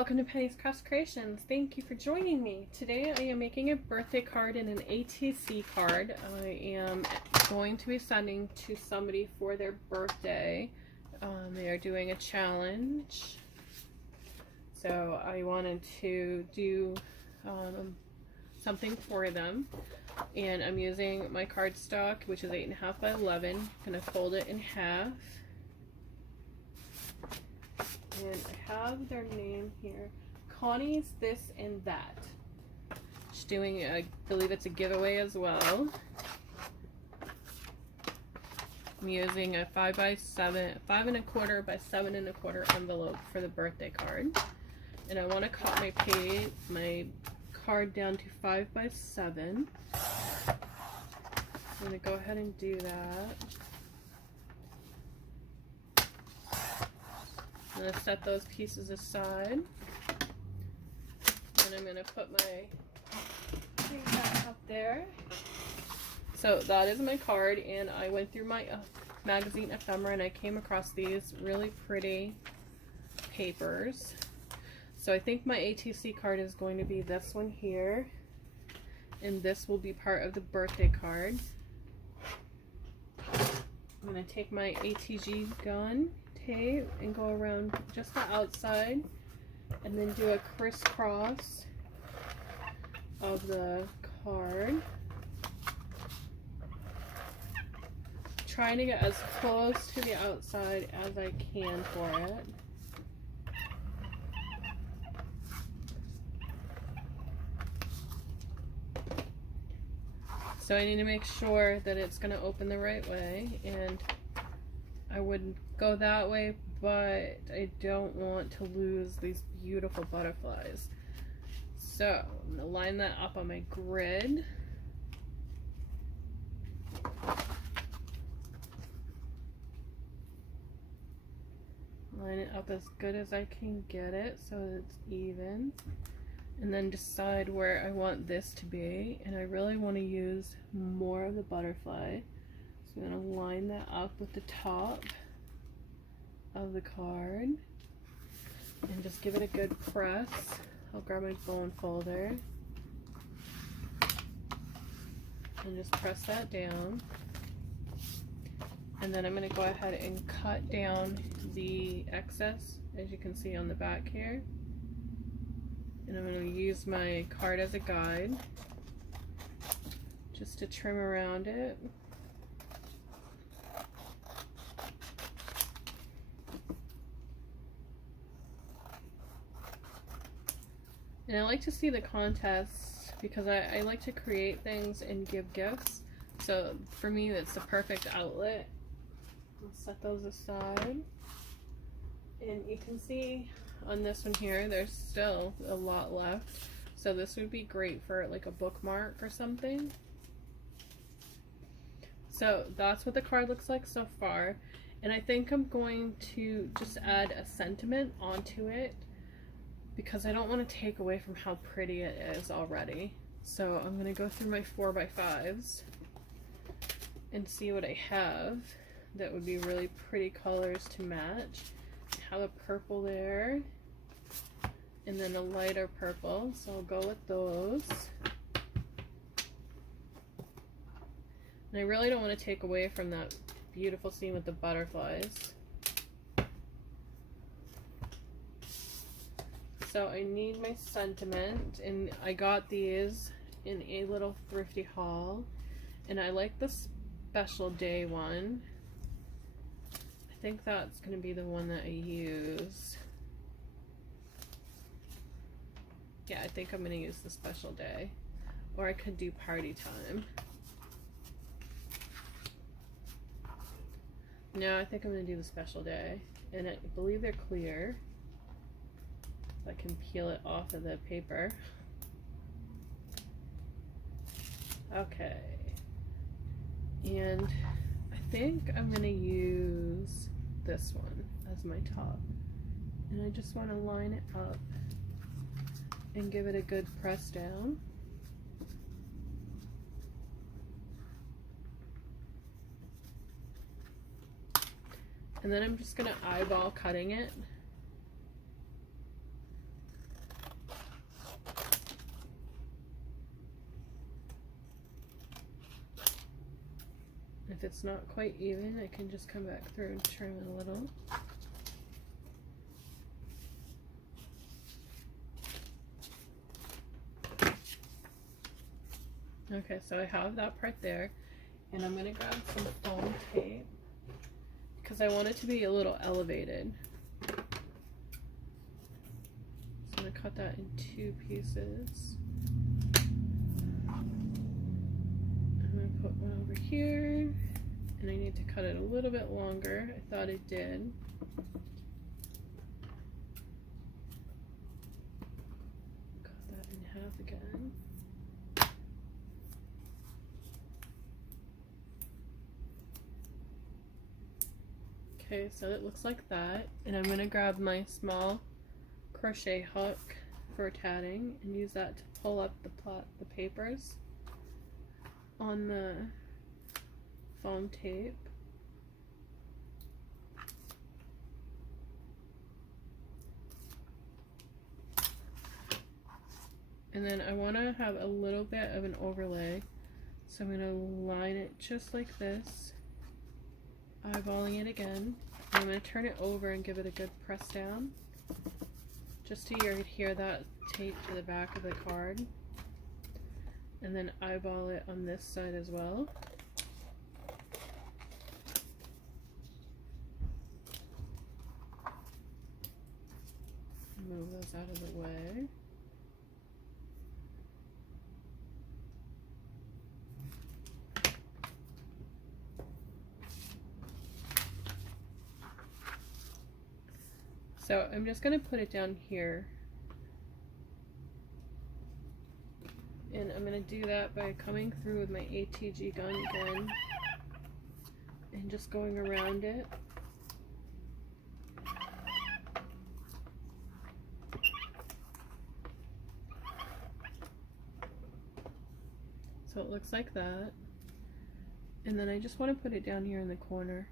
welcome to Penny's Crafts Creations. Thank you for joining me. Today I am making a birthday card and an ATC card. I am going to be sending to somebody for their birthday. They are doing a challenge. So I wanted to do something for them. And I'm using my cardstock, which is 8.5 by 11. I'm going to fold it in half. And I have their name here. Connie's This and That. She's doing, I believe it's a giveaway as well. I'm using a 5 by 7, 5.25 by 7.25 envelope for the birthday card. And I want to cut my card down to 5 by 7. I'm going to go ahead and do that. I'm going to set those pieces aside, and I'm going to put my thing back up there. So that is my card, and I went through my magazine ephemera and I came across these really pretty papers. So I think my ATC card is going to be this one here, and this will be part of the birthday card. I'm going to take my ATG gun tape and go around just the outside and then do a crisscross of the card, trying to get as close to the outside as I can for it. So I need to make sure that it's going to open the right way, and I would go that way, but I don't want to lose these beautiful butterflies. So I'm going to line that up on my grid. Line it up as good as I can get it so it's even. And then decide where I want this to be. And I really want to use more of the butterfly. So I'm going to line that up with the top of the card and just give it a good press. I'll grab my bone folder and just press that down. And then I'm going to go ahead and cut down the excess, as you can see on the back here. And I'm going to use my card as a guide just to trim around it. And I like to see the contests because I like to create things and give gifts. So for me, it's the perfect outlet. I'll set those aside. And you can see on this one here, there's still a lot left. So this would be great for like a bookmark or something. So that's what the card looks like so far. And I think I'm going to just add a sentiment onto it, because I don't want to take away from how pretty it is already. So I'm going to go through my 4x5s and see what I have that would be really pretty colors to match. I have a purple there and then a lighter purple, so I'll go with those. And I really don't want to take away from that beautiful scene with the butterflies. So I need my sentiment, and I got these in a little thrifty haul, and I like the special day one. I think that's going to be the one that I use. Yeah, I think I'm going to use the special day, or I could do party time. No, I think I'm going to do the special day, and I believe they're clear. I can peel it off of the paper. Okay. And I think I'm going to use this one as my top. And I just want to line it up and give it a good press down. And then I'm just going to eyeball cutting it. if it's not quite even, I can just come back through and trim it a little. Okay, so I have that part there, and I'm gonna grab some foam tape because I want it to be a little elevated. So I'm gonna cut that in 2 pieces. I'm gonna put one over here, and I need to cut it a little bit longer. I thought it did. Cut that in half again. Okay, so it looks like that, and I'm gonna grab my small crochet hook for tatting and use that to pull up the papers on the foam tape. And then I want to have a little bit of an overlay, so I'm going to line it just like this, eyeballing it again. I'm going to turn it over and give it a good press down, just to adhere that tape to the back of the card. And then eyeball it on this side as well. Move those out of the way. So I'm just going to put it down here. And I'm going to do that by coming through with my ATG gun again and just going around it. So it looks like that. And then I just want to put it down here in the corner.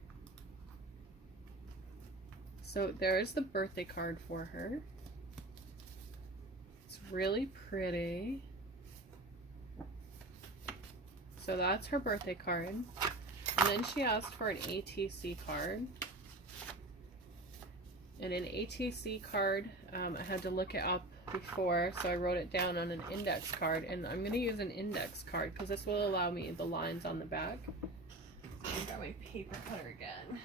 So there's the birthday card for her. It's really pretty. So that's her birthday card. And then she asked for an ATC card. And an ATC card, I had to look it up before, so I wrote it down on an index card. And I'm going to use an index card because this will allow me the lines on the back. I got my paper cutter again.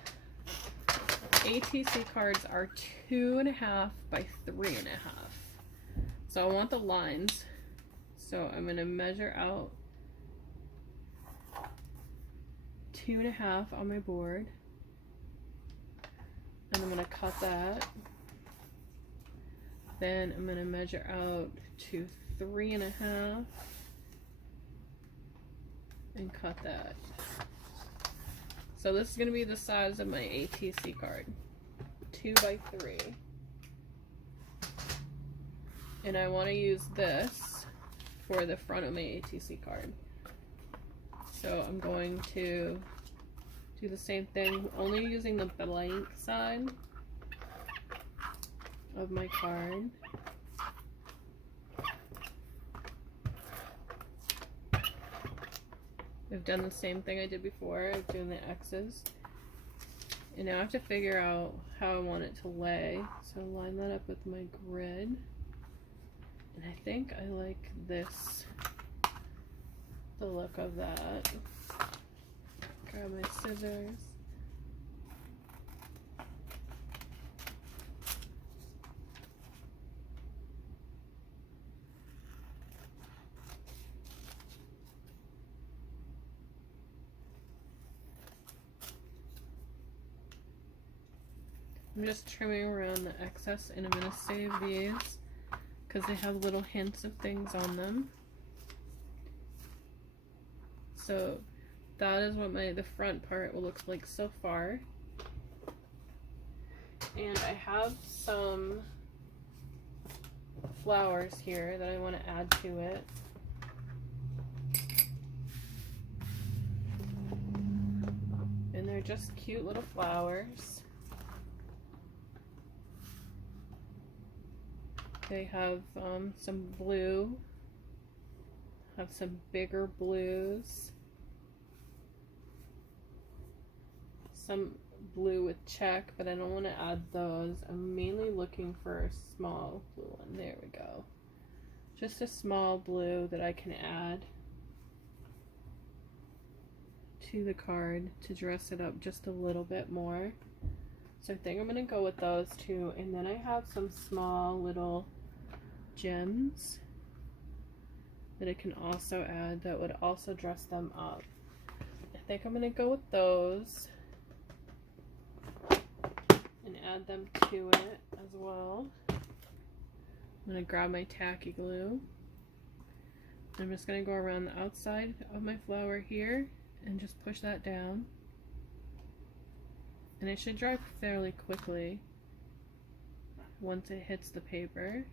ATC cards are 2.5 by 3.5. So I want the lines. So I'm going to measure out 2.5 on my board. And I'm going to cut that. Then I'm going to measure out to 3.5 and cut that. So this is going to be the size of my ATC card, 2 by 3. And I want to use this for the front of my ATC card. So I'm going to do the same thing, only using the blank side of my card. I've done the same thing I did before, I'm doing the X's. And now I have to figure out how I want it to lay. So line that up with my grid. And I think I like this, the look of that. Grab my scissors. I'm just trimming around the excess, and I'm going to save these because they have little hints of things on them. So that is what the front part will look like so far. And I have some flowers here that I want to add to it. And they're just cute little flowers. They have some blue, have some bigger blues, some blue with check, but I don't want to add those. I'm mainly looking for a small blue one. There we go. Just a small blue that I can add to the card to dress it up just a little bit more. So I think I'm going to go with those two. And then I have some small little gems that I can also add that would also dress them up. I think I'm going to go with those and add them to it as well. I'm going to grab my tacky glue. I'm just going to go around the outside of my flower here and just push that down. And it should dry fairly quickly once it hits the paper.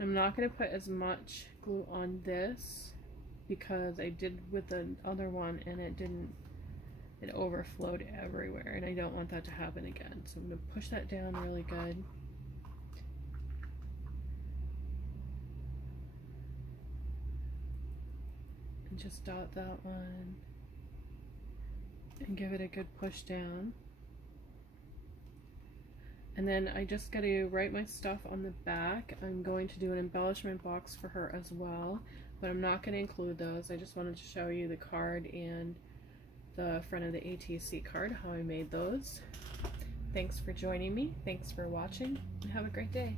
I'm not going to put as much glue on this because I did with the other one and it overflowed everywhere, and I don't want that to happen again. So I'm going to push that down really good. And just dot that one and give it a good push down. And then I just got to write my stuff on the back. I'm going to do an embellishment box for her as well, but I'm not going to include those. I just wanted to show you the card and the front of the ATC card, how I made those. Thanks for joining me. Thanks for watching, and have a great day.